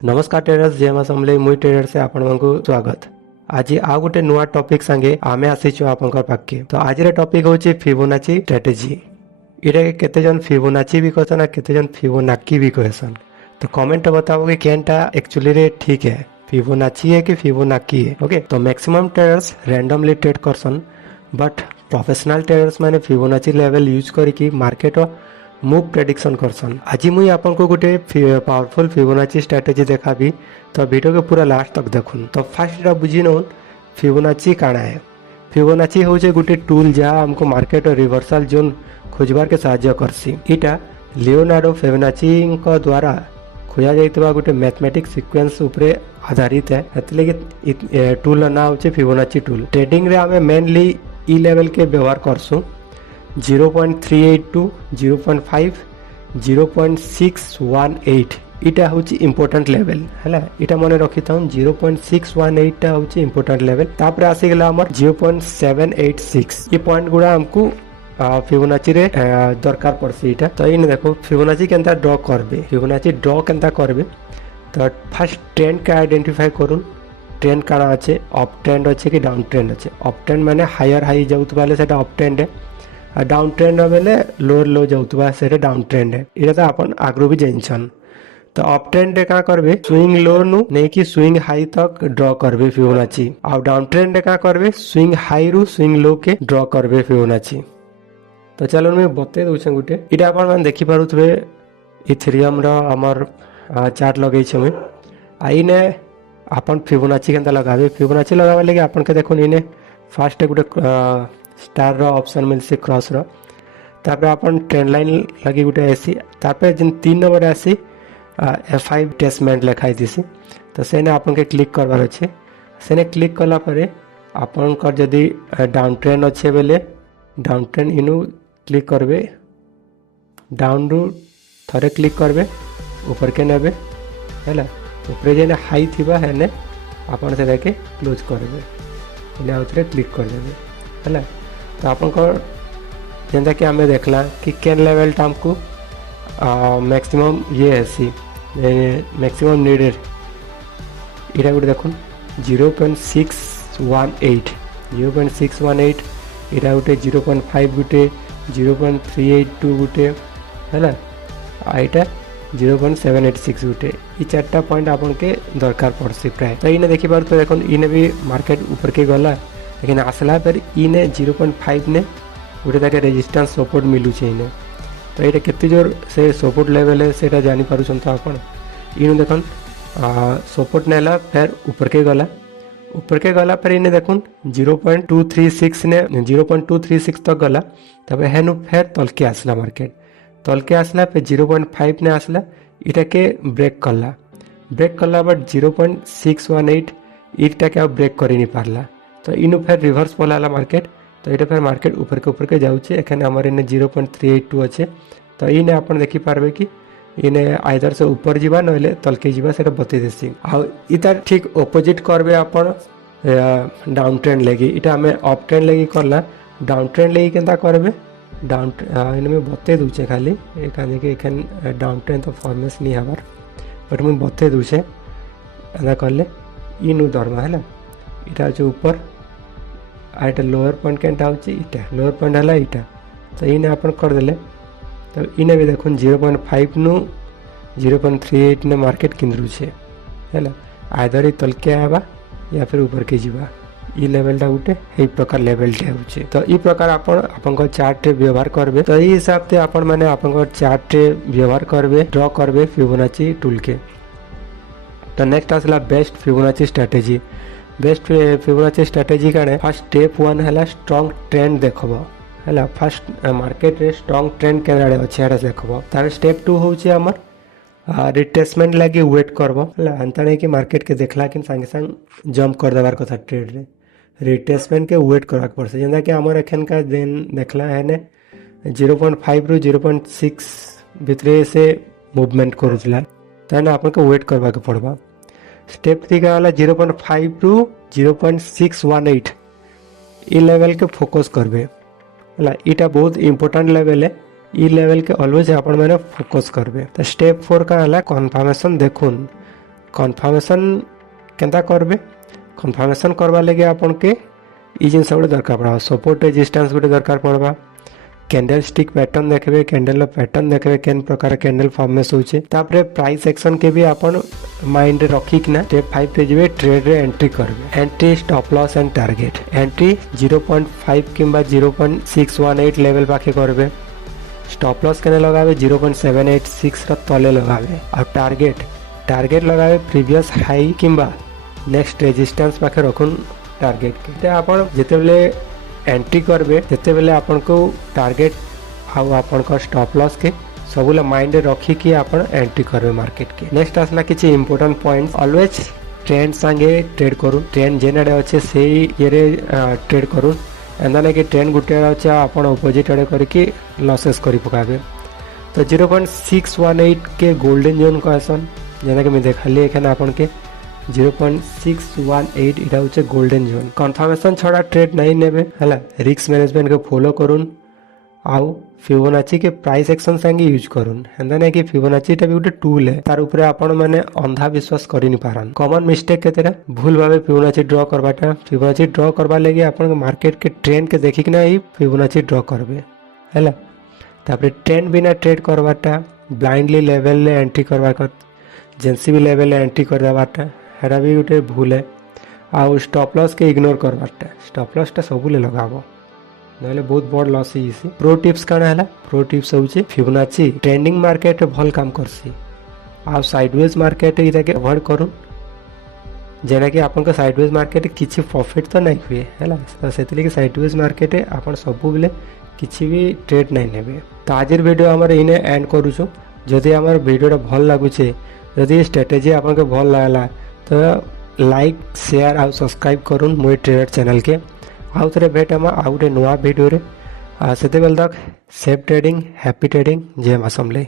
नमस्कार ट्रेडर्स जय मां समले मुई ट्रेडर से आपण मानकु स्वागत। आज आउ गोटे नुआ टॉपिक संगे आमे आसीछु आपनकर पाखे। तो आज रे टॉपिक होची फिबोनाची स्ट्रेटजी। इरे केते जन फिबोनाची भी कहसन केते जन फिबोनाकी भी कहसन। तो कमेंट बताओ कि केनटा एक्चुअली रे ठीक है, फिबोनाची है कि फिबोनाकी है। ओके, तो maximum traders randomly trade Karsan, but professional traders माने फिबोनाची लेवल यूज करके मार्केट मूव प्रेडिक्शन करसन। आज मुई आपन को गोटे पावरफुल फिबोनाची स्ट्रेटजी देखाबी, तो वीडियो के पूरा लास्ट तक देखुन। तो फर्स्ट बुझी नौन फिबोनाची काଣା है। फिबोनाची होचे गोटे टूल जहाँ हमको मार्केट और रिवर्सल जोन खोजबार के सहायता करसी। इटा लियोनार्डो फिबोनाची को द्वारा खोजा जाइतबा गोटे मैथमेटिक्स सीक्वेंस उपरे आधारित है। एतले कि टूल ना होचे फिबोनाची टूल। ट्रेडिंग रे हमें मेनली ई लेवल के व्यवहार करसु 0.382 0.5 0.618 इटा होची इंपोर्टेंट लेवल हैला। इटा मने रखी था 0.618 टा होची इंपोर्टेंट लेवल। तापर आसी गेला हमर 0.786 ये पॉइंट गुडा हमकु फिबोनाची रे दरकार पड़सी। इटा तो इन देखो फिबोनाची केनता ड्रॉ करबे। फिबोनाची ड्रॉ केनता करबे तो फर्स्ट ट्रेंड के आइडेंटिफाई करूँ। ट्रेंड काना अच्छे अप ट्रेंड अच्छे कि डाउन ट्रेंड अच्छे। अप ट्रेंड माने हायर हाई जाउतबा ले सेटा अप ट्रेंड है, और डाउन ट्रेंड बेले लोअर लो जाउतबा सेटा डाउन ट्रेंड है। इटा तो अपन आगरो भी जानछन। तो अप ट्रेंड रे का करबे स्विंग लो नु नहीं कि स्विंग हाई तक ड्रॉ करबे फिबोनाची। और डाउन ट्रेंड रे का करबे स्विंग हाई रु स्विंग लो के ड्रॉ करबे फिबोनाची। तो चलो मैं बते दउछन गुटे। इटा अपन मान देखि पारुथबे इथेरियम रो हमर चार्ट लगै छै। मैं आइने अपन फिबोनाची केनता लगाबे। फिबोनाची लगाबे लगे अपन के देखो इने फर्स्ट गुटे स्टार रो ऑप्शन मिलसे क्रॉस रो। तापर अपन ट्रेंड लाइन लगी गुटे एसी। तापर जिन 3 नंबर आसी F5 टेस्टमेंट लिखाई दिसी। तो सेने अपन के क्लिक करबार अछि। सेने क्लिक कला परे अपन कर जदी डाउन ट्रेंड अच्छे बेले डाउन ट्रेंड इनु क्लिक करबे। डाउन रु थरे क्लिक करबे ऊपर के नेबे हैला। ऊपर जेने हाई थिबा हेने अपन से देखे क्लोज करबे। इने आउथरे क्लिक कर देबे हैला। तो अपन को जेंता कि हमें देखला कि केन लेवल टा हमको मैक्सिमम ये है सी मैक्सिमम नीडेड। इरा गुटे देखुन 0.618 0.618 इरा गुटे 0.5 गुटे 0.382 गुटे हैला। आइटा 0.786 गुटे ये 4टा पॉइंट आपन के दरकार पड़सी प्राय। तो इने देखि बार तो देखुन इने भी मार्केट ऊपर के गला, लेकिन आसला पर इने 0.5 ने गोटे ताके रेजिस्टेंस सपोर्ट मिलू छे इने। तो ये केते जोर से सपोर्ट लेवल है सेटा जानि पारु छन। तो आपण इनु देखन सपोर्ट नेला फिर ऊपर के गला पर इने देखुन 0.236 ने 0.236 तक गला। तबे हेनु फिर तलके आसला मार्केट। तलके आसला पे 0.5 ने आसला इटा के ब्रेक कला बट 0.618 इटा के ब्रेक करि नि पारला। तो इनु फिर रिवर्स पलाला मार्केट। तो ये फिर मार्केट ऊपर के जाऊे। एखने आमर इने 0.382 अच्छे। तो इने अपन देखि पारबे कि इने आइदर से ऊपर जीवा नहले तलके जीवा सेटा बते देसी। आ इता ठीक ऑपोजिट करबे अपन डाउन ट्रेंड लेगी। इटा हमें अप ट्रेंड लेगी करला। डाउन ट्रेंड लेगी केनता करबे डाउन इने में बते दूचे खाली एखाने के एखन डाउन ट्रेंड तो फॉर्मेस नहीं हबार, बट मुझे बते दूचे एना करले इनु दरमा हैला। इटा जो ऊपर आइटा लोअर पॉइंट केनटा होची इटा लोअर पॉइंट हला इटा। तो इने अपन कर देले। तो इने भी देखुन 0.5 नु 0.38 ने मार्केट किंद्रु छे हैला। आइदर ई तलके आबा या फिर ऊपर के जीवा। ई लेवल टा उठे ए प्रकार लेवल टा होचे। तो ई प्रकार अपन को चार्ट रे व्यवहार करबे। तो ई हिसाब से अपन माने अपन को चार्ट रे व्यवहार करबे ड्रॉ करबे फिबोनाची टूल के। तो नेक्स्ट आसला best Fibonacci strategy. Best Fibonacci strategy काने फर्स्ट स्टेप 1 हैला स्ट्रांग ट्रेंड देखबो हैला। फर्स्ट मार्केट रे स्ट्रांग ट्रेंड केनाडे अछि एटा देखबो। तार स्टेप 2 होची हमर रिट्रेसमेंट लागी वेट करबो हैला। अंतने कि मार्केट के देखला कि संगे संग जंप कर देबार कथा ट्रेड रे रिट्रेसमेंट के वेट करबाक पड़से। जेंदा कि हमर एखन का दिन देखला है ने 0.5 रु 0.6 भितरे से मूवमेंट करूला। ताने आपन को वेट करबाक पड़बा। स्टेप 3 का वाला 0.5 टू 0.618 ई लेवल के फोकस करबे हैला। इटा बहुत इंपोर्टेंट लेवल है। ई लेवल के ऑलवेज आपण मैंने फोकस करबे। तो स्टेप 4 का है कंफर्मेशन देखुन कन्फर्मेशन केंता करबे कन्फर्मेशन करवा लगे आपन के ई जिनस गोटे दरकार पड़ा सपोर्ट रेजिस्टेंस गोटे दरकार पड़वा कैंडल स्टिक पैटर्न देखबे कैंडल पैटर्न देखबे केन प्रकार कैंडल फॉर्मेस होचे तापरे प्राइस एक्शन के भी अपन माइंड रखी कि ना स्टेप 5 पे जेबे ट्रेड रे एंट्री करबे entry stop loss and target entry 0.5 किंबा 0.618 लेवल पाखे करबे स्टॉप लॉस केने लगाबे 0.786 र तले लगाबे और टारगेट लगाबे प्रीवियस हाई किंबा नेक्स्ट रेजिस्टेंस पाखे रखुन टारगेट के आपण जेतेबेले एंट्री करबे तेतेबेले आपन को टारगेट आउ आपन को स्टॉप लॉस के सबुला माइंड रखी कि आपन एंट्री करबे मार्केट के नेक्स्ट आसला किछि इंपोर्टेंट पॉइंट ऑलवेज ट्रेंड संगे ट्रेड करू ट्रेंड जेनेडे अच्छे से ये ट्रेड करू एंदा ने कि ट्रेंड गुटे अच्छे आपन ऑपोजिट आड़े करके लॉसेस करि पकाबे तो 0.618 के गोल्डन जोन कहसन जेना कि मैं देखाली एखाने आपन के 0.618 इटा होचे गोल्डन जोन कन्फर्मेशन छड़ा ट्रेड नहीं नेबे हला रिस्क मैनेजमेंट के फॉलो करूँ आउ फिबोनाची के प्राइस एक्शन संगे यूज करूँ हेंदा नहीं कि फिबोनाची टा भी गोटे टूल है तार ऊपर आपण माने अंधा विश्वास करि नि पारन कॉमन मिस्टेक केतेरा भूल भावे फिबोनाची ड्रॉ करबाटा फिबोनाची ड्रॉ करबा लगे आपण मार्केट के ट्रेंड के देखि कि ना ही फिबोनाची ड्रॉ करबे हला तापर ट्रेंड बिना ट्रेड करबाटा ब्लाइंडली लेवल ले एंट्री करबा जेंसी भी लेवल ले एंट्री कर देबाटा हेरा भी गोटे भूल है आउ स्टॉप लॉस के इग्नोर करबाटा स्टॉप लॉस टा सबुले लगाबो नहले बहुत बड़ लॉस है इसी प्रो टिप्स काना हला प्रो टिप्स होउची फिबोनाची ट्रेंडिंग मार्केट भल काम करसी आ साइडवेज मार्केट इटा के अवॉइड करू जेना कि आपन को साइडवेज मार्केट किछि प्रॉफिट तो नहीं हुए हला तो सेतले कि साइडवेज मार्केट आपन सबु बेले किछि भी ट्रेड नहीं नेबे तो आजर वीडियो हमर इने एंड करूछु जदि हमर वीडियोटा भल लागुचे जदि स्ट्रेटेजी आपन के भल लागला तो लाइक शेयर और सब्सक्राइब करूँ मोर ट्रेडर चैनल के आउ थे भेट हम आउ गोटे नुआ वीडियो रे से तक सेफ ट्रेडिंग हैप्पी ट्रेडिंग जय माँ समले।